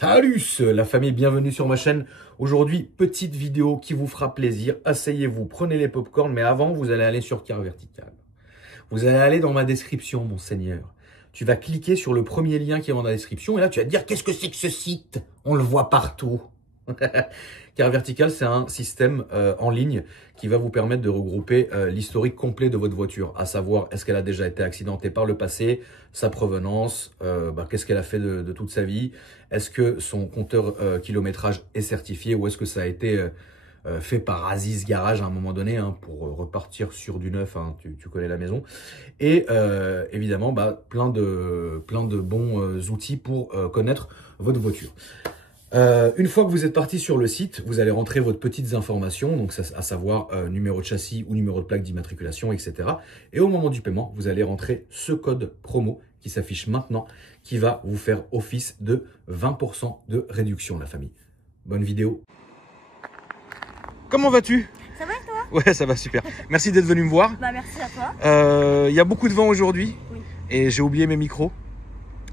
Salut la famille, bienvenue sur ma chaîne. Aujourd'hui, petite vidéo qui vous fera plaisir. Asseyez-vous, prenez les popcorns, mais avant, vous allez aller sur Car Vertical. Vous allez aller dans ma description, mon seigneur. Tu vas cliquer sur le premier lien qui est dans la description et là, tu vas te dire, qu'est-ce que c'est que ce site? On le voit partout. Car Vertical, c'est un système en ligne qui va vous permettre de regrouper l'historique complet de votre voiture, à savoir est-ce qu'elle a déjà été accidentée par le passé, sa provenance, qu'est-ce qu'elle a fait de toute sa vie, est-ce que son compteur kilométrage est certifié ou est-ce que ça a été fait par Aziz Garage à un moment donné pour repartir sur du neuf, tu connais la maison. Et évidemment, plein de bons outils pour connaître votre voiture. Une fois que vous êtes parti sur le site, vous allez rentrer votre petites informations, donc à savoir numéro de châssis ou numéro de plaque d'immatriculation, etc. Et au moment du paiement, vous allez rentrer ce code promo qui s'affiche maintenant, qui va vous faire office de 20% de réduction, la famille. Bonne vidéo. Comment vas-tu? Ça va et toi? Ouais, ça va super. Merci d'être venu me voir. Merci à toi. Y a beaucoup de vent aujourd'hui, oui. Et j'ai oublié mes micros,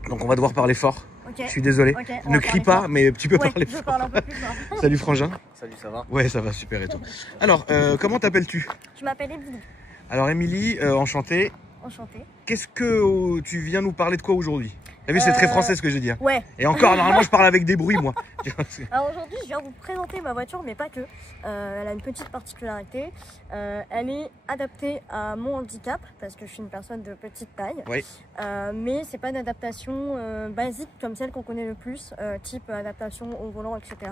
donc on va devoir parler fort. Okay. Je suis désolé. Okay, ne crie pas, fort. Mais tu peux parler fort. Je parle un peu plus fort. Salut Frangin. Salut, ça va? Ouais, ça va super et toi. Alors, comment t'appelles-tu? Je m'appelle Émilie. Alors Émilie, enchantée. Enchantée. Qu'est-ce que tu viens nous parler de quoi aujourd'hui? T'as vu, c'est très français ce que je dis. Ouais. Et encore, normalement, je parle avec des bruits, moi. Alors aujourd'hui, je viens vous présenter ma voiture, mais pas que. Elle a une petite particularité. Elle est adaptée à mon handicap, parce que je suis une personne de petite taille. Oui. Mais c'est pas une adaptation basique comme celle qu'on connaît le plus, type adaptation au volant, etc.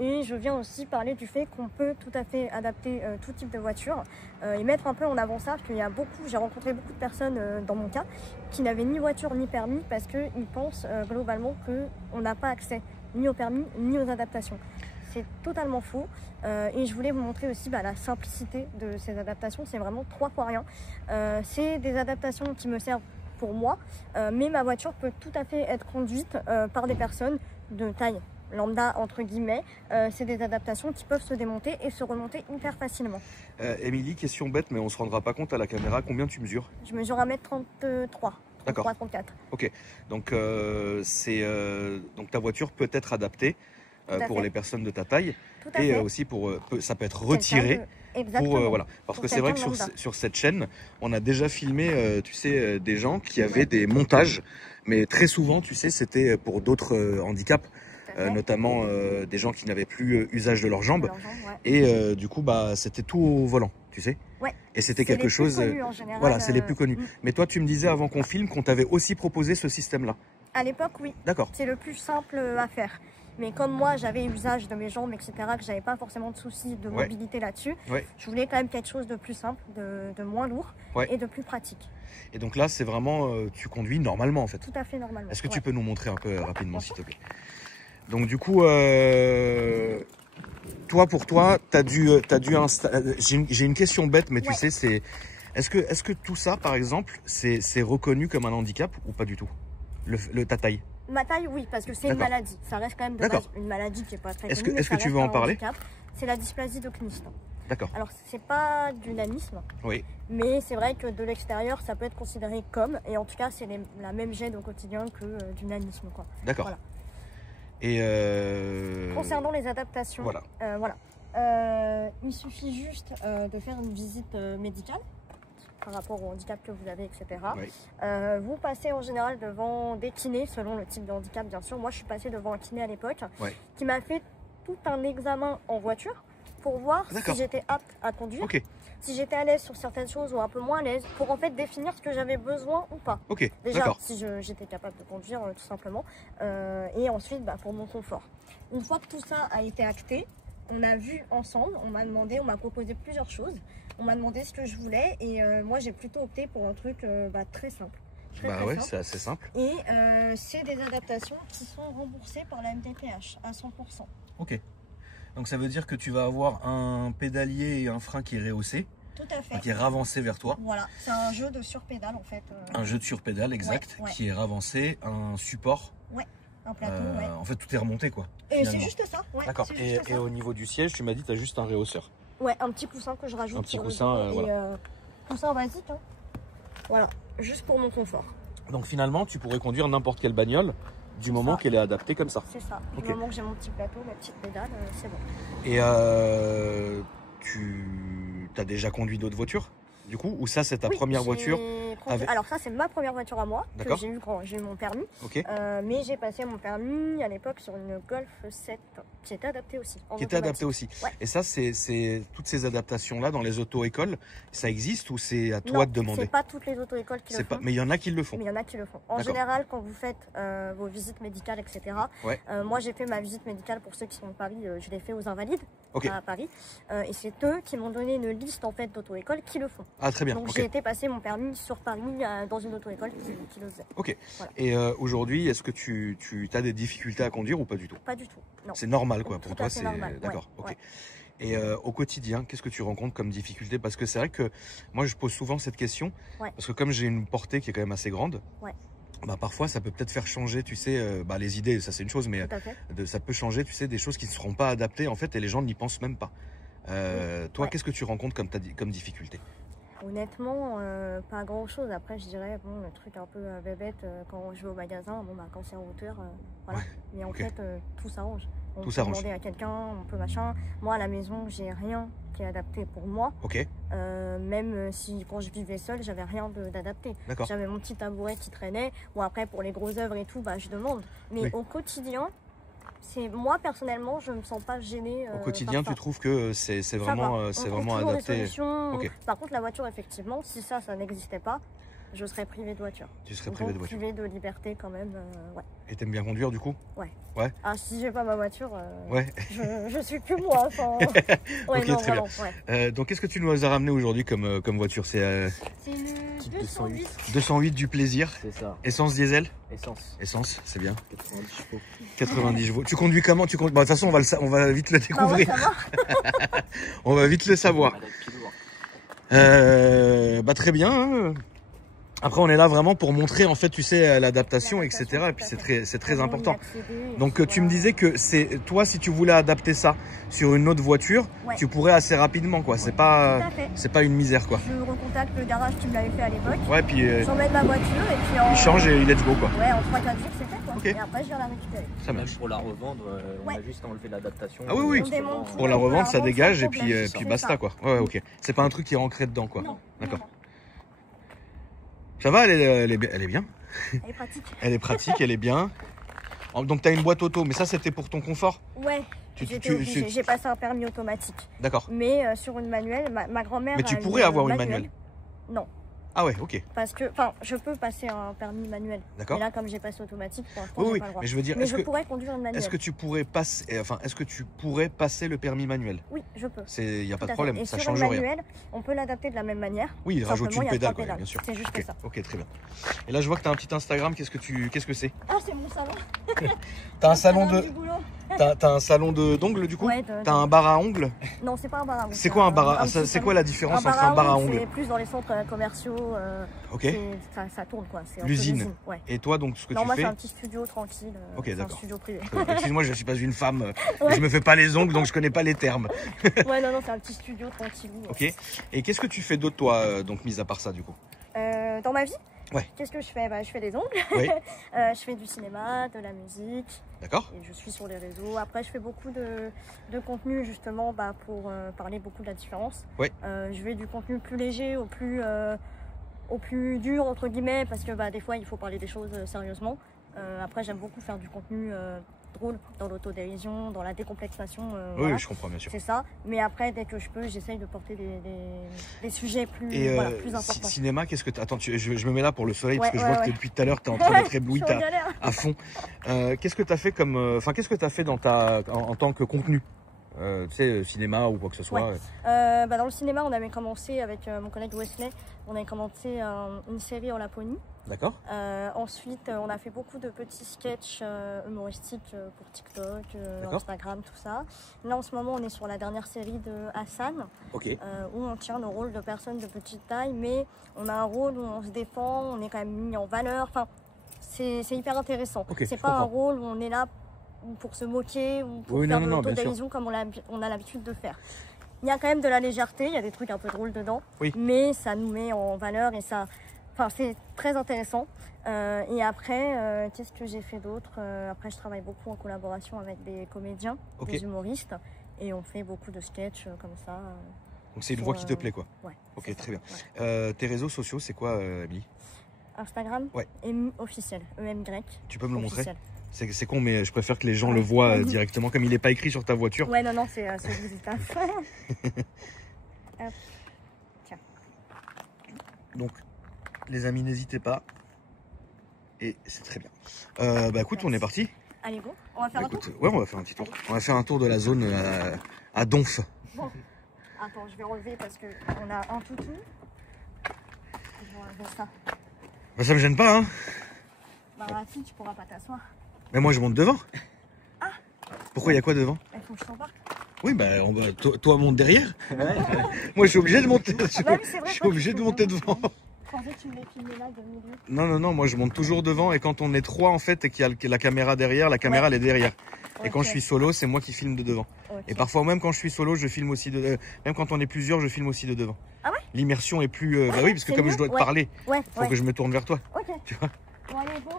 Et je viens aussi parler du fait qu'on peut tout à fait adapter tout type de voiture et mettre un peu en avant ça, parce qu'il y a j'ai rencontré beaucoup de personnes dans mon cas qui n'avaient ni voiture ni permis parce qu'ils pensent globalement qu'on n'a pas accès ni au permis ni aux adaptations. C'est totalement faux et je voulais vous montrer aussi la simplicité de ces adaptations. C'est vraiment 3 fois rien. C'est des adaptations qui me servent pour moi, mais ma voiture peut tout à fait être conduite par des personnes de taille lambda entre guillemets. C'est des adaptations qui peuvent se démonter et se remonter hyper facilement. Émilie, question bête, mais on se rendra pas compte à la caméra, combien tu mesures? Je mesure 1m33. D'accord. 34. Ok, donc donc ta voiture peut être adaptée pour les personnes de ta taille et aussi ça peut être retiré. Voilà. Parce que c'est vrai que sur cette chaîne, on a déjà filmé, tu sais, des gens qui avaient des montages, mais très souvent, tu sais, c'était pour d'autres handicaps. Notamment des gens qui n'avaient plus usage de leurs jambes, et du coup c'était tout au volant, tu sais. Ouais. Et c'était quelque chose, voilà, c'est les plus connus. Mais toi tu me disais avant qu'on filme qu'on t'avait aussi proposé ce système là. À l'époque, oui. D'accord. C'est le plus simple à faire. Mais comme moi j'avais usage de mes jambes, etc., que j'avais pas forcément de soucis de mobilité là-dessus, je voulais quand même quelque chose de plus simple, de moins lourd et de plus pratique. Et donc là c'est vraiment, tu conduis normalement en fait. Tout à fait normalement. Est-ce que tu peux nous montrer un peu rapidement s'il te plaît? Donc du coup, pour toi, t'as dû j'ai une question bête, mais tu sais, c'est est-ce que tout ça, par exemple, c'est reconnu comme un handicap ou pas du tout, ta taille? Ma taille, oui, parce que c'est une maladie. Ça reste quand même de base une maladie qui est pas très connue. Est-ce que tu veux en parler? C'est la dysplasie de Knight. D'accord. Alors c'est pas du nanisme, mais c'est vrai que de l'extérieur, ça peut être considéré comme, et en tout cas, c'est la même gêne au quotidien que du nanisme, quoi. D'accord. Voilà. Et concernant les adaptations, il suffit juste de faire une visite médicale par rapport au handicap que vous avez, etc. Vous passez en général devant des kinés, selon le type de handicap, bien sûr. Moi, je suis passée devant un kiné à l'époque qui m'a fait tout un examen en voiture pour voir si j'étais apte à conduire, si j'étais à l'aise sur certaines choses ou un peu moins à l'aise, pour en fait définir ce que j'avais besoin ou pas. Déjà, si j'étais capable de conduire, tout simplement, et ensuite pour mon confort. Une fois que tout ça a été acté, on a vu ensemble, on m'a proposé plusieurs choses, on m'a demandé ce que je voulais, et moi j'ai plutôt opté pour un truc très simple. Très simple. C'est assez simple. Et c'est des adaptations qui sont remboursées par la MDPH à 100%. Ok. Donc ça veut dire que tu vas avoir un pédalier et un frein qui est rehaussé. Tout à fait. Qui est ravancé vers toi. Voilà, c'est un jeu de surpédale en fait. Un jeu de surpédale, exact, qui est ravancé, un support. Un plateau, En fait, tout est remonté quoi. Et c'est juste ça. D'accord. Et au niveau du siège, tu m'as dit tu as juste un rehausseur. Ouais, un petit coussin que je rajoute. Un petit coussin, coussin basique. Voilà, juste pour mon confort. Donc finalement, tu pourrais conduire n'importe quelle bagnole Du moment qu'elle est adaptée comme ça. C'est ça. Du Ok. moment que j'ai mon petit plateau, ma petite pédale, c'est bon. Et tu as déjà conduit d'autres voitures, du coup? Ou ça, c'est ta Oui, première voiture? avec- Alors ça, c'est ma première voiture à moi, que D'accord. j'ai eu quand j'ai eu mon permis. Ok. Mais j'ai passé mon permis à l'époque sur une Golf 7, qui était adaptée aussi. Qui était adaptée aussi. Ouais. Et ça, c'est toutes ces adaptations-là dans les auto-écoles, ça existe ou c'est à toi de demander? C'est pas toutes les auto-écoles qui le font. Mais il y en a qui le font. Mais il y en a qui le font. En D'accord. général, quand vous faites vos visites médicales, etc. Ouais. Moi, j'ai fait ma visite médicale pour ceux qui sont de Paris. Je l'ai fait aux Invalides, Ok. à Paris. Et c'est eux qui m'ont donné une liste en fait d'auto-écoles qui le font. Ah, très bien. Donc Ok. j'ai été passer mon permis sur Paris dans une auto-école qui le faisait. Ok. Voilà. Et aujourd'hui, est-ce que tu as des difficultés à conduire ou pas du tout? Pas du tout. Non. C'est normal, quoi. Tout Pour à toi, fait c'est normal, d'accord. ouais, Ok. ouais. Et au quotidien, qu'est-ce que tu rencontres comme difficulté? Parce que c'est vrai que moi, je pose souvent cette question. Ouais. Parce que comme j'ai une portée qui est quand même assez grande, Ouais. bah, parfois, ça peut peut-être faire changer, tu sais, les idées, ça c'est une chose, mais Tout à fait. ça peut changer, tu sais, des choses qui ne seront pas adaptées, en fait, et les gens n'y pensent même pas. Toi, Ouais. qu'est-ce que tu rencontres comme difficulté? Honnêtement, pas grand chose. Après, je dirais, bon, le truc un peu bébête, quand je vais au magasin, bon, bah, quand c'est en hauteur, voilà. Ouais, Mais en ok. fait, tout s'arrange. On Tout peut s'arrange. demander à quelqu'un, on peut machin. Moi, à la maison, j'ai rien qui est adapté pour moi. Ok, Même si quand je vivais seule, j'avais rien d'adapté. d'accord. J'avais mon petit tabouret qui traînait. Bon, après, pour les grosses œuvres et tout, bah, je demande. Mais Oui. au quotidien, moi, personnellement, je me sens pas gênée. Au quotidien, par tu ça. trouves que c'est Ça vraiment, va. c'est On trouve vraiment toujours des adapté? solutions. Ok. Par contre, la voiture, effectivement, si ça n'existait pas, je serais privée de voiture. Tu serais privé de voiture. Privée de liberté quand même. Ouais. Et t'aimes bien conduire, du coup? Ah, si j'ai pas ma voiture, Ouais. je suis plus moi. Enfin... ouais, Ok, non, très bien. vraiment, ouais. Donc, qu'est-ce que tu nous as ramené aujourd'hui comme voiture? C'est C'est une Type 208. 208 du plaisir. C'est ça, Essence diesel? essence, Essence, c'est bien. 90 chevaux. 90 chevaux. Tu conduis comment? Bah, de toute façon, on va vite le Bah ouais, découvrir. ça va. On va vite le savoir. Avec pied lourd. Bah, très bien. Hein. Après, on est là vraiment pour montrer, en fait, tu sais, l'adaptation, etc. L'adaptation, Et puis, tout à fait. c'est très Comment y important. accéder, et Donc, puis tu me voilà. disais que c'est toi, si tu voulais adapter ça sur une autre voiture, Ouais. tu pourrais assez rapidement, quoi. C'est Tout pas, à fait. c'est pas une misère, quoi. Je recontacte le garage qui me l'avait fait à l'époque. Ouais, puis J'emmène ma voiture et puis en... il change et let's go, quoi. Ouais, en 3-4 jours, c'est fait quoi. Ok. Et après, je viens la récupérer. Ça Même marche. pour la revendre, on Ouais. a juste enlevé l'adaptation. Ah oui, oui. On démonte tout. Pour la on peut revendre, ça revendre dégage sans et puis, problème. puis C'est basta, ça. quoi. Ouais, ok. C'est pas un truc qui est ancré dedans, quoi. Non. D'accord. Non, Ça va, elle est bien. elle est pratique. Elle est pratique, elle est bien. Donc, tu as une boîte auto, mais ça, c'était pour ton confort? Ouais. Tu- J'étais tu- obligée. tu- J'ai passé un permis automatique. D'accord. Mais sur une manuelle, ma grand-mère. Mais tu a pourrais avoir une manuelle? Non. Ah ouais, ok. Parce que, enfin, je peux passer un permis manuel. D'accord. Mais là, comme j'ai passé automatique, pour l'instant, Oui, j'ai oui. pas le droit. Mais je veux dire, Mais je pourrais conduire une manuelle. est-ce que tu pourrais passer, est-ce que tu pourrais passer le permis manuel? Oui, je peux. Il n'y a pas Tout de à problème, fait. Et ça sur une change rien. manuelle, on peut l'adapter de la même manière. Oui, il rajoute Simplement, une il y a pédale, 3 quoi, pédales. bien sûr. C'est juste Ok, ça. ok, très bien. Et là, je vois que tu as un petit Instagram, qu'est-ce que c'est? Ah, c'est mon salon. T'as un salon Salon de, du boulot. t'as un salon d'ongles du coup? Ouais, T'as un bar à ongles? Non, c'est pas un bar à ongles. C'est quoi un bar à, petit c'est salon. quoi la différence Un entre un bar à ongles? C'est plus dans les centres commerciaux. Ok. Ça tourne quoi. C'est un peu L'usine. Ouais. Et toi, donc, ce que Non, tu moi, c'est fais? un petit studio tranquille. Ok, c'est un d'accord. studio privé. Excuse-moi, je suis pas une femme, Ouais. je me fais pas les ongles, donc je connais pas les termes. Ouais, non, c'est un petit studio tranquille. Ok. Et qu'est-ce que tu fais d'autre, toi, donc, mis à part ça, du coup? Dans ma vie, Ouais. qu'est-ce que je fais? Je fais des ongles. Oui. Je fais du cinéma, de la musique. D'accord. Et je suis sur les réseaux. Après, je fais beaucoup de contenu justement pour parler beaucoup de la différence. Ouais. Je vais du contenu plus léger au plus dur, entre guillemets, parce que des fois, il faut parler des choses sérieusement. Après, j'aime beaucoup faire du contenu drôle dans l'autodérision, dans la décomplexation. Oui, voilà. je comprends, bien sûr. C'est ça. Mais après, dès que je peux, j'essaye de porter des sujets plus, Et plus importants. cinéma, qu'est-ce que tu... Attends, je me mets là pour le soleil, parce Ouais, que je ouais, vois que ouais. depuis tout à l'heure, tu es en train d'être ébloui Je suis en galère. à fond. Qu'est-ce que tu as fait qu'est-ce que tu as fait en tant que contenu? Tu sais, cinéma ou quoi que ce soit. Ouais. Dans le cinéma, on avait commencé avec mon collègue Wesley, on avait commencé une série en Laponie. D'accord. Ensuite, on a fait beaucoup de petits sketchs humoristiques pour TikTok, D'accord. Instagram, tout ça. Là, en ce moment, on est sur la dernière série de Hassan, Ok. où on tient nos rôles de personnes de petite taille, mais on a un rôle où on se défend, on est quand même mis en valeur. Enfin, c'est hyper intéressant. Ok, C'est je pas un comprends. rôle où on est là pour se moquer ou pour Oui, faire non, de non, bien l'autodérision comme on a l'habitude de faire. Il y a quand même de la légèreté, il y a des trucs un peu drôles dedans, Oui. mais ça nous met en valeur et ça Enfin, c'est très intéressant. Et après, qu'est-ce que j'ai fait d'autre? Après, je travaille beaucoup en collaboration avec des comédiens, des humoristes. Et on fait beaucoup de sketchs comme ça. Donc c'est une voix qui te plaît, quoi. Ouais. Ok, très bien. Ouais. Tes réseaux sociaux, c'est quoi, Amélie? Instagram, ouais. officiel, EMY. Tu peux me le officiel. montrer? C'est con, mais je préfère que les gens le voient directement, comme il n'est pas écrit sur ta voiture. Ouais, non, c'est visiteur. Tiens. Donc, les amis, n'hésitez pas. Et c'est très bien. Bah écoute, on est parti. Allez, go. On va faire un tour. Ouais, on va faire un petit tour. On va faire un tour de la zone à Donf. Bon. Attends, je vais enlever parce qu'on a un toutou. Je vais enlever ça. Bah ça me gêne pas, hein. Bah si, tu pourras pas t'asseoir. Mais moi je monte devant. Ah. Pourquoi il y a quoi devant? Il faut que je t'embarque. Oui, bah toi monte derrière. Moi je suis obligé de monter. Bah oui, c'est vrai, je suis obligé de monter devant. Je pensais que tu voulais filmer là, de milieu. Non, moi je monte toujours devant et quand on est trois en fait et qu'il y a la caméra derrière, la caméra elle est derrière. Et quand je suis solo, c'est moi qui filme de devant. Et parfois même quand je suis solo, je filme aussi même quand on est plusieurs, je filme aussi de devant. Ah ouais? L'immersion est plus bah oui, parce que comme je dois te parler, faut que je me tourne vers toi. Ok. Tu vois? Bon allez, bon.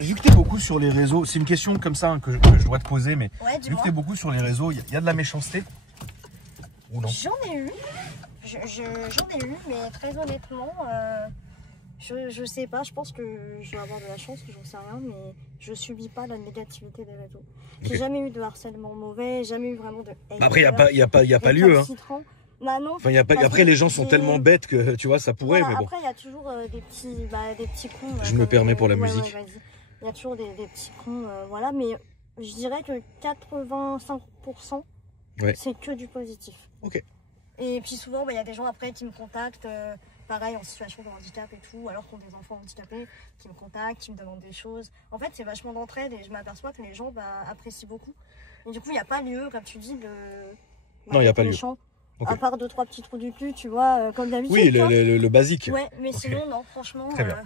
Vu que tu es beaucoup sur les réseaux, c'est une question comme ça hein, que je dois te poser, mais vu que tu es beaucoup sur les réseaux, il y a de la méchanceté ou non? J'en ai eu. J'en ai eu, mais très honnêtement, je sais pas. Je pense que je vais avoir de la chance, j'en sais rien, mais je subis pas la négativité des réseaux. J'ai jamais eu de harcèlement mauvais, jamais eu vraiment de hate. Après, il n'y a pas lieu. Hein. Bah non, enfin, après, les gens sont tellement bêtes que tu vois, ça pourrait, voilà, mais bon. Après, il y a toujours des petits cons. Je me permets pour la musique. Il y a toujours des petits cons, voilà, mais je dirais que 85%, c'est que du positif. Ok. Et puis souvent, il y a des gens après qui me contactent, pareil, en situation de handicap et tout, alors qu'on a des enfants handicapés, qui me contactent, qui me demandent des choses. En fait, c'est vachement d'entraide et je m'aperçois que les gens apprécient beaucoup. Et du coup, il n'y a pas lieu, comme tu dis, de... non, il n'y a pas lieu. Okay. À part 2-3 petits trous du cul, tu vois, comme d'habitude. Oui, le basique. Ouais, mais sinon, non, franchement... Très bien.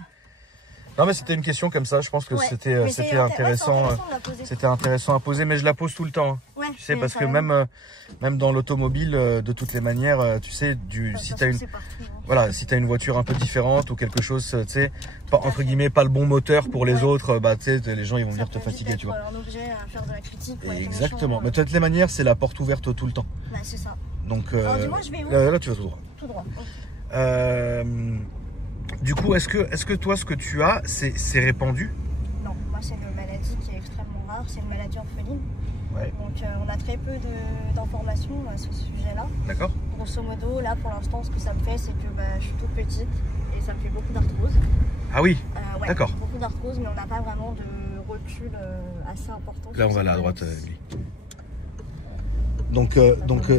Non mais c'était une question comme ça, je pense que c'était intéressant, c'était intéressant à poser, mais je la pose tout le temps. Ouais, tu sais, parce que même dans l'automobile, de toutes les manières, tu sais, si tu as si t'as une voiture un peu différente ou quelque chose, tu sais, entre guillemets, pas le bon moteur pour les autres, bah tu sais, les gens ils vont venir te fatiguer, tu vois. Un objet à faire de la critique. Exactement. Mais de toutes les manières, c'est la porte ouverte tout le temps. Bah c'est ça. Donc dis-moi, je vais où là tu vas tout droit. Tout droit. Du coup, est-ce que toi, ce que tu as, c'est répandu? Non, moi c'est une maladie qui est extrêmement rare, c'est une maladie orpheline. Ouais. Donc on a très peu d'informations à ce sujet-là. D'accord. Grosso modo, là pour l'instant, ce que ça me fait, c'est que je suis toute petite et ça me fait beaucoup d'arthrose. Ah oui, ouais, d'accord. Beaucoup d'arthrose, mais on n'a pas vraiment de recul assez important. Là, on va aller à droite, Emily. Donc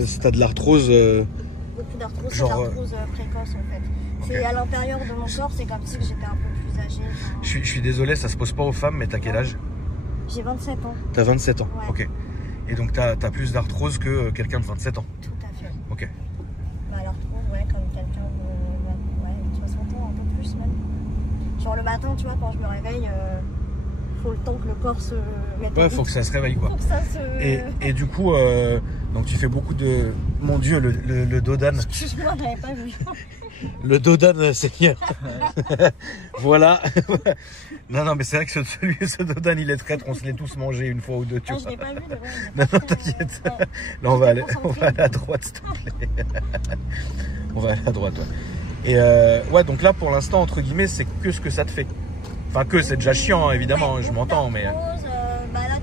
si tu as de l'arthrose... Beaucoup d'arthrose, c'est de l'arthrose précoce en fait. C'est à l'intérieur de mon corps, c'est comme si j'étais un peu plus âgée. Je suis désolé, ça se pose pas aux femmes, mais t'as quel âge? J'ai 27 ans. T'as 27 ans, ouais. Ok. Et donc t'as plus d'arthrose que quelqu'un de 27 ans? Tout à fait. Ok. L'arthrose, ouais, comme quelqu'un de 60 ans, un peu plus même. Genre le matin, tu vois, quand je me réveille, faut le temps que le corps se mette. Ouais, faut que ça se réveille quoi. Faut que ça se... Et du coup, donc tu fais beaucoup de... Mon Dieu, le dodan. Excuse-moi, j'avais pas vu. Le dodan, Seigneur. Voilà. Non, mais c'est vrai que ce dodan, il est traître. On se l'est tous mangé une fois ou deux, tu vois. Je l'ai pas vu devant. Non, t'inquiète. Là, on va aller à droite, s'il te plaît. On va aller à droite, ouais. Et ouais, donc là, pour l'instant, entre guillemets, c'est que ce que ça te fait. Enfin, c'est déjà chiant, évidemment, je m'entends, mais... Là,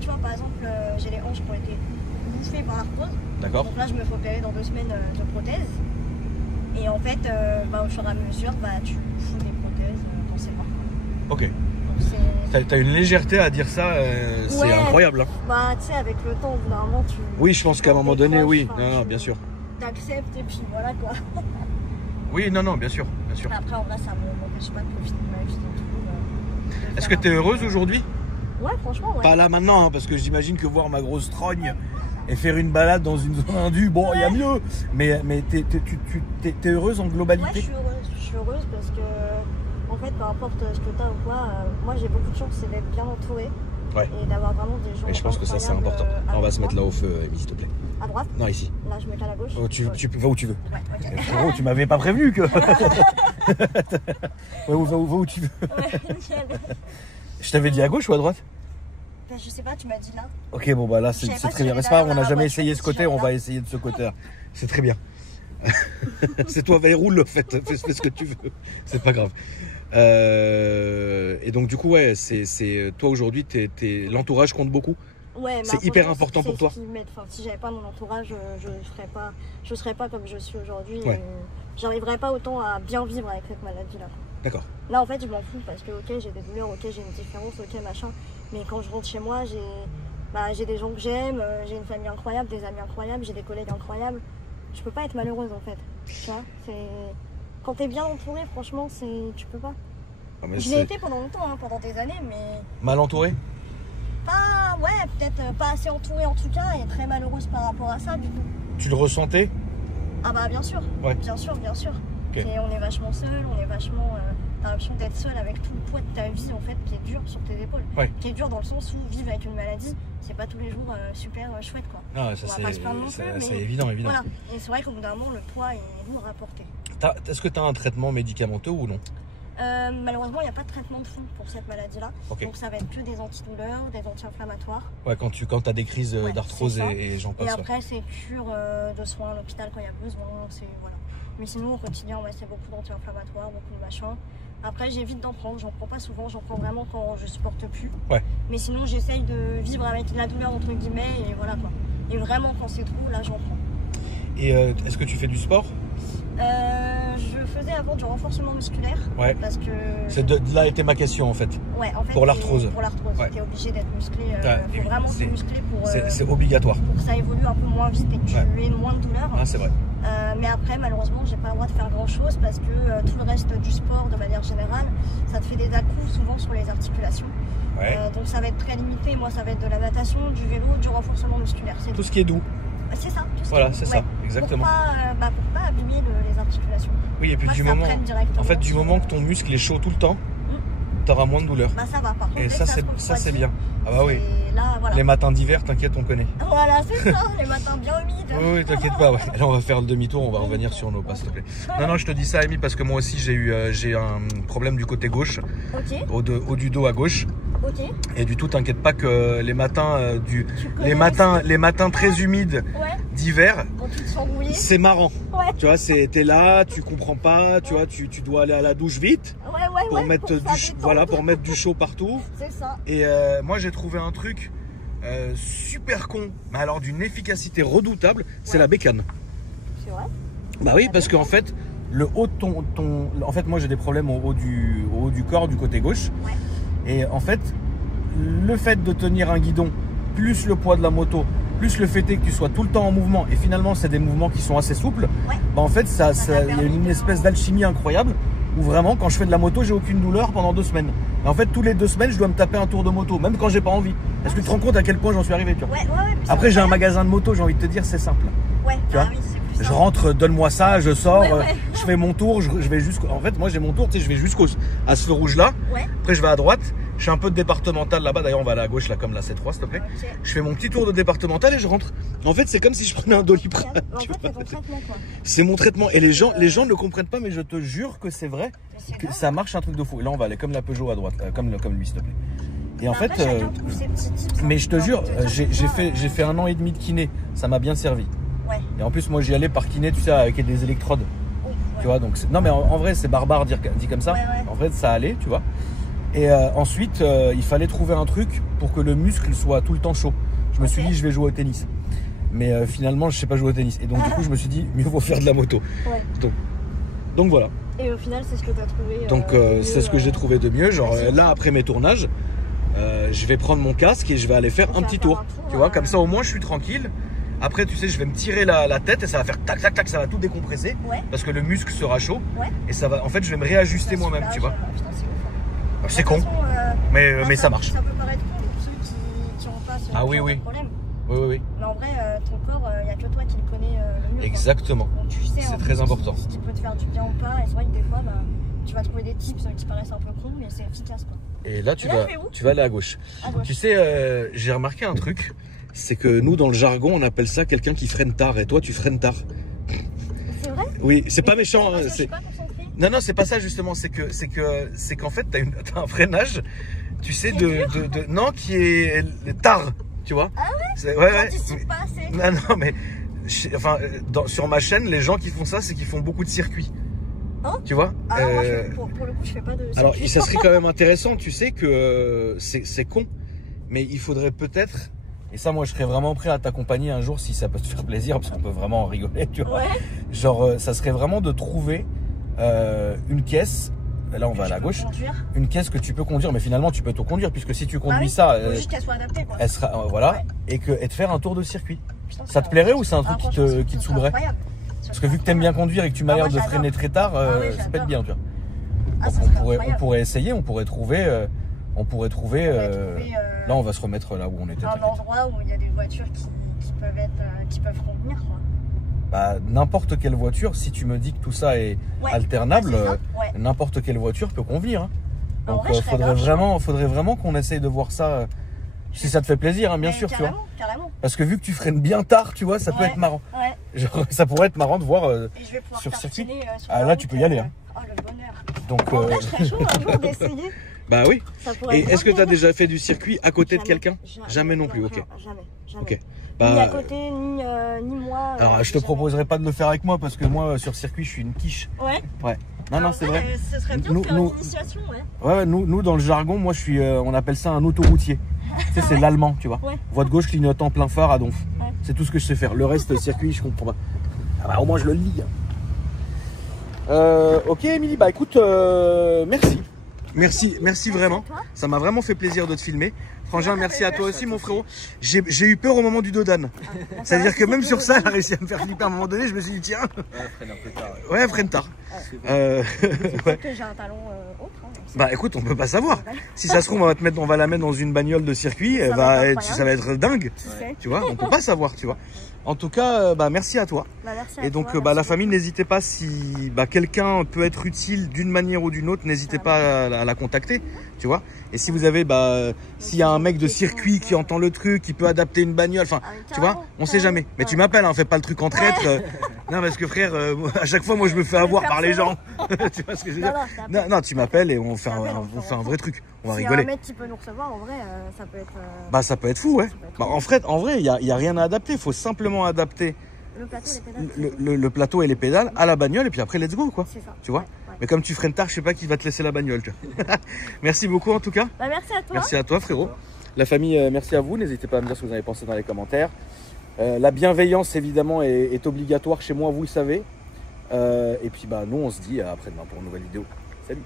tu vois, par exemple, j'ai les hanches qui ont été bouffées par l'arthrose. D'accord. Donc là, je me fais opérer dans 2 semaines de prothèse. Et en fait, au fur et à mesure, tu fous des prothèses dans ses mains. Ok. T'as une légèreté à dire ça, c'est incroyable. Hein. Bah, tu sais, avec le temps, au bout d'un moment, tu... Oui, je pense qu'à un moment donné, oui. Non, bien sûr. T'acceptes et puis voilà, quoi. Oui, non, bien sûr. Après, en vrai, ça m'empêche pas de profiter de ma vie et tout. Est-ce que t'es heureuse aujourd'hui? Ouais, franchement, ouais. Pas là maintenant, hein, parce que j'imagine que voir ma grosse trogne et faire une balade dans une zone indue, bon, il y a mieux. Mais t'es heureuse en globalité? Ouais, je suis heureuse parce que, en fait, peu importe ce que t'as ou quoi, moi j'ai beaucoup de chance, c'est d'être bien entourée. Ouais. et d'avoir vraiment des gens. Et je pense que ça c'est important. On va se mettre là au feu, Amy, s'il te plaît. À droite? Non, ici. Là, je mets à la gauche. Oh, tu vas où tu veux. Ouais, ok. Frérot, tu m'avais pas prévenu que. Va où tu veux. Ouais, nickel. Je t'avais dit à gauche ou à droite? Ben, je sais pas, tu m'as dit là. Ok, bon bah là c'est Je savais pas très si bien. j'allais C'est pas grave, on n'a derrière jamais la essayé voiture, ce côté, si on j'allais va là. essayer de ce côté-là. C'est très bien. C'est toi, va roule, en fait. Fais ce que tu veux. C'est pas grave. Et donc du coup, ouais, c'est toi aujourd'hui, l'entourage compte beaucoup. Ouais, c'est hyper important pour toi. Enfin, si j'avais pas mon entourage, je serais pas comme je suis aujourd'hui. Ouais. J'arriverais pas autant à bien vivre avec cette maladie-là. D'accord. Là, en fait, je m'en fous parce que, ok, j'ai des douleurs, ok, j'ai une différence, ok, machin. Mais quand je rentre chez moi, j'ai des gens que j'aime, j'ai une famille incroyable, des amis incroyables, j'ai des collègues incroyables. Je peux pas être malheureuse, en fait. Tu vois, quand t'es bien entouré, franchement, tu peux pas. Ah, mais je l'ai été pendant longtemps, hein, pendant des années, mais... Mal entouré? Pas, ouais, peut-être pas assez entourée en tout cas, et très malheureuse par rapport à ça, du coup. Tu le ressentais? Ah bah bien sûr, ouais. Bien sûr. Okay. On est vachement seul, on est vachement... t'as l'impression d'être seul avec tout le poids de ta vie en fait qui est dur sur tes épaules. Ouais. Qui est dur dans le sens où vivre avec une maladie, c'est pas tous les jours super chouette quoi. Ah, ça c'est évident. Voilà. Et c'est vrai qu'au bout d'un moment, le poids est lourd à porter. Est-ce que tu as un traitement médicamenteux ou non? Malheureusement, il n'y a pas de traitement de fond pour cette maladie-là. Okay. Donc ça va être que des antidouleurs, des anti-inflammatoires. Ouais, quand tu as des crises d'arthrose et j'en passe. Et après, c'est cure de soins à l'hôpital quand il y a besoin. Voilà. Mais sinon, au quotidien, c'est beaucoup d'anti-inflammatoires, beaucoup de machins. Après, j'évite d'en prendre. J'en prends pas souvent. J'en prends vraiment quand je supporte plus. Ouais. Mais sinon, j'essaye de vivre avec la douleur, entre guillemets. Et voilà quoi. Et vraiment, quand c'est trop, là, j'en prends. Et est-ce que tu fais du sport? Je faisais avant du renforcement musculaire. Ouais. Parce que... Là était ma question en fait. Ouais, en fait. Pour l'arthrose. Pour l'arthrose. Ouais. T'es obligé d'être musclé. Faut vraiment te muscler pour... c'est obligatoire. Pour que ça évolue un peu moins vite et que tu aies moins de douleur. Ah, c'est vrai. Mais après, malheureusement, j'ai pas le droit de faire grand chose parce que tout le reste du sport, de manière générale, ça te fait des à-coups souvent sur les articulations. Ouais. Donc ça va être très limité. Moi, ça va être de la natation, du vélo, du renforcement musculaire. Tout ce qui est doux. C'est ça. Voilà, c'est ça, exactement. Pour pas abîmer les articulations. Oui, et puis du moment que ton muscle est chaud tout le temps, t'auras moins de douleur. Bah ça va, par contre. Et ça c'est bien. Ah bah oui. Là, voilà. Les matins d'hiver, t'inquiète, on connaît. Voilà, c'est ça, les matins bien humides. Oui, t'inquiète pas. Ouais. Là, on va faire le demi-tour, on va revenir sur nos pas, s'il te plaît. Non, je te dis ça, Amy, parce que moi aussi, j'ai un problème du côté gauche, au du dos à gauche. Okay. Et du tout, t'inquiète pas que les matins, les matins très humides d'hiver, c'est marrant. Ouais. Tu vois, t'es là, tu comprends pas, tu vois, tu dois aller à la douche vite pour mettre du chaud partout. C'est ça. Et moi, j'ai trouvé un truc super con, mais alors d'une efficacité redoutable, c'est la bécane. C'est vrai? Bah oui, parce qu'en fait, le haut de en fait, moi j'ai des problèmes au haut du corps, du côté gauche. Ouais. Et en fait, le fait de tenir un guidon, plus le poids de la moto, plus le fait est que tu sois tout le temps en mouvement, et finalement c'est des mouvements qui sont assez souples, bah en fait il y a une espèce d'alchimie incroyable, où vraiment quand je fais de la moto, j'ai aucune douleur pendant 2 semaines. Et en fait, tous les 2 semaines, je dois me taper un tour de moto, même quand j'ai pas envie. Est-ce que tu te rends compte à quel point j'en suis arrivé, tu vois? Après, j'ai un magasin de moto, j'ai envie de te dire, c'est simple. Ouais, tu vois, je rentre, donne-moi ça, je sors, je fais mon tour, je vais jusqu'au... En fait, moi j'ai mon tour, tu sais, je vais à ce feu rouge là. Après, je vais à droite, je fais un peu de départemental là-bas. D'ailleurs, on va aller à gauche là, comme la C3, s'il te plaît. Okay. Je fais mon petit tour de départemental et je rentre. En fait, c'est comme si je prenais un Doliprane. En fait, c'est ton traitement, quoi. C'est mon traitement. Et les gens ne comprennent pas, mais je te jure que c'est vrai, que ça marche un truc de fou. Et là, on va aller comme la Peugeot à droite, comme lui, s'il te plaît. Et en fait, mais je te jure, j'ai fait 1 an et demi de kiné. Ça m'a bien servi. Et en plus, moi, j'y allais par kiné, tu sais, avec des électrodes. Tu vois, donc non, mais en vrai, c'est barbare dit comme ça. En fait, ça allait, tu vois. Et ensuite, il fallait trouver un truc pour que le muscle soit tout le temps chaud. Je me suis dit, je vais jouer au tennis. Mais finalement, je sais pas jouer au tennis. Et donc, du coup, je me suis dit, mieux vaut faire de la moto. Donc voilà. Et au final, c'est ce que tu as trouvé. Donc, c'est ce que j'ai trouvé de mieux. Genre, là, après mes tournages, je vais prendre mon casque et je vais aller faire un petit tour. Tu vois, comme ça, au moins, je suis tranquille. Après, tu sais, je vais me tirer la tête et ça va faire tac, tac, tac, ça va tout décompresser. Parce que le muscle sera chaud. Et ça va, en fait, je vais me réajuster moi-même, tu vois. C'est con, mais ça marche. Ça peut paraître con pour ceux qui n'ont pas ce problème. Oui. Mais en vrai, ton corps, il n'y a que toi qui le connais le mieux. Exactement. C'est très important. Ce qui peut te faire du bien ou pas. Et c'est vrai que des fois, tu vas trouver des tips qui paraissent un peu cons, mais c'est efficace quoi. Et là, tu là, vas, je vais où? tu vas aller à gauche. À gauche. Tu sais, j'ai remarqué un truc, c'est que nous, dans le jargon, on appelle ça quelqu'un qui freine tard. Et toi, tu freines tard. C'est vrai? Oui, c'est pas méchant. Parce Hein, que je suis pas concentrée. non, c'est pas ça justement. C'est qu'en fait, t'as un freinage, tu sais, non, qui est tard, tu vois. Ah ouais? Ouais, J'anticipe pas assez. Non, mais enfin, sur ma chaîne, les gens qui font ça, c'est qu'ils font beaucoup de circuits. Hein? Tu vois. Alors moi, pour le coup, je fais pas de Alors, circuit. ça serait quand même intéressant, tu sais que c'est con, mais il faudrait peut-être. Et ça, moi, je serais vraiment prêt à t'accompagner un jour si ça peut te faire plaisir, parce qu'on peut vraiment en rigoler, tu vois. Ouais. Genre, ça serait vraiment de trouver une caisse. Là, on va à la gauche. Conduire. Une caisse que tu peux conduire, mais finalement, tu peux tout conduire, puisque si tu conduis oui. ça, Faut juste qu'elle soit adaptée quoi. elle sera, voilà, Ouais. et de faire un tour de circuit. Putain, Ça te plairait ou c'est un truc qui te franchement, saoulerait? incroyable. Parce que vu que t'aimes bien conduire et que tu m'as Ah, l'air moi, de j'adore. freiner très tard, Ah oui, ça peut être j'adore. bien, tu vois. Ah, Donc ça on serait pourrait incroyable. essayer, on pourrait trouver. Là, on va se remettre là où on était. un t'inquiète. endroit où il y a des voitures qui peuvent convenir quoi. Bah, n'importe quelle voiture, si tu me dis que tout ça est Ouais. alternable, Ouais, c'est ça. Ouais. n'importe quelle voiture peut convenir. Hein. En Donc vrai, je serais faudrait grave vraiment qu'on essaye de voir ça. Si ça te fait plaisir, hein, bien Mais sûr, tu vois. Carrément. Parce que vu que tu freines bien tard, tu vois, ça peut Ouais. être marrant. Ouais. Genre, ça pourrait être marrant de voir. Et je vais pouvoir Sur circuit. tartiner, sur Ah, la là, route, tu peux y aller, hein. Oh le bonheur. Donc, En vrai, je serais chaud un jour d'essayer. bah oui. Ça pourrait Et être est-ce que tu as grave déjà fait du circuit à côté de Jamais. quelqu'un? Jamais non plus, ok. Jamais. Ok. Ni à Bah, côté, ni moi. alors, je te proposerais pas de le faire avec moi parce que moi, sur circuit, je suis une quiche. Ouais. Ouais. Non, c'est vrai. Ce serait bien Nous- de faire nous- une initiation, ouais. Ouais, nous, dans le jargon, moi, je suis, on appelle ça un autoroutier. Tu sais, c'est l'allemand, tu vois. Ouais. Voie de gauche, clignotant plein phare à donf. Ouais. C'est tout ce que je sais faire. Le reste, circuit, je comprends pas. Ah bah, au moins, je le lis. Ok, Émilie, bah écoute, merci. Merci vraiment. à toi. Ça m'a vraiment fait plaisir de te filmer. Frangin, Ouais, merci à toi merci aussi, à mon toi frérot. J'ai eu peur au moment du dodan. C'est-à-dire que même sur ça, elle a réussi à me faire flipper à un moment donné. Je me suis dit, tiens, Ouais, freine un peu tard. ouais, freine tard. Peut-être que j'ai un talon autre. Hein, donc c'est- Bah écoute, on peut pas savoir. Si ça se trouve, on va la mettre dans une bagnole de circuit, Ça va être ça va être dingue. Qui sait Tu vois, on peut pas savoir, tu vois. En tout cas, bah merci à toi. Bah, merci à Et donc, toi, bah, la merci famille, n'hésitez pas si quelqu'un peut être utile d'une manière ou d'une autre, n'hésitez pas à la contacter, tu vois. Et si vous avez, s'il y a un mec de circuit qui entend le truc, qui peut adapter une bagnole, enfin, Ah, mais tu vois, carrément, on sait jamais. Mais tu m'appelles, hein, fais pas le truc en traître. Non, parce que frère, à chaque fois, moi, je me fais avoir par les gens. Tu vois ce que je veux dire? Non, je t'appelle. Non, tu m'appelles et on fait t'appelle, on fait un vrai truc. On va S'il y a rigoler. un mec qui peut nous recevoir, en vrai, ça peut être. Bah, ça peut être fou, ouais. Ça peut être Bah, fou. en vrai, il y a rien à adapter. Il faut simplement adapter Le plateau, les pédales. le plateau et les pédales à la bagnole et puis après, let's go, quoi. C'est ça. Tu vois? Ouais, ouais. Mais comme tu freines tard, je sais pas qui va te laisser la bagnole. Tu vois. Merci beaucoup en tout cas. Bah, merci à toi. Merci à toi frérot. La famille, merci à vous. N'hésitez pas à me dire ce que vous avez pensé dans les commentaires. La bienveillance évidemment est obligatoire chez moi, vous le savez. Et puis nous on se dit à après-demain pour une nouvelle vidéo. Salut.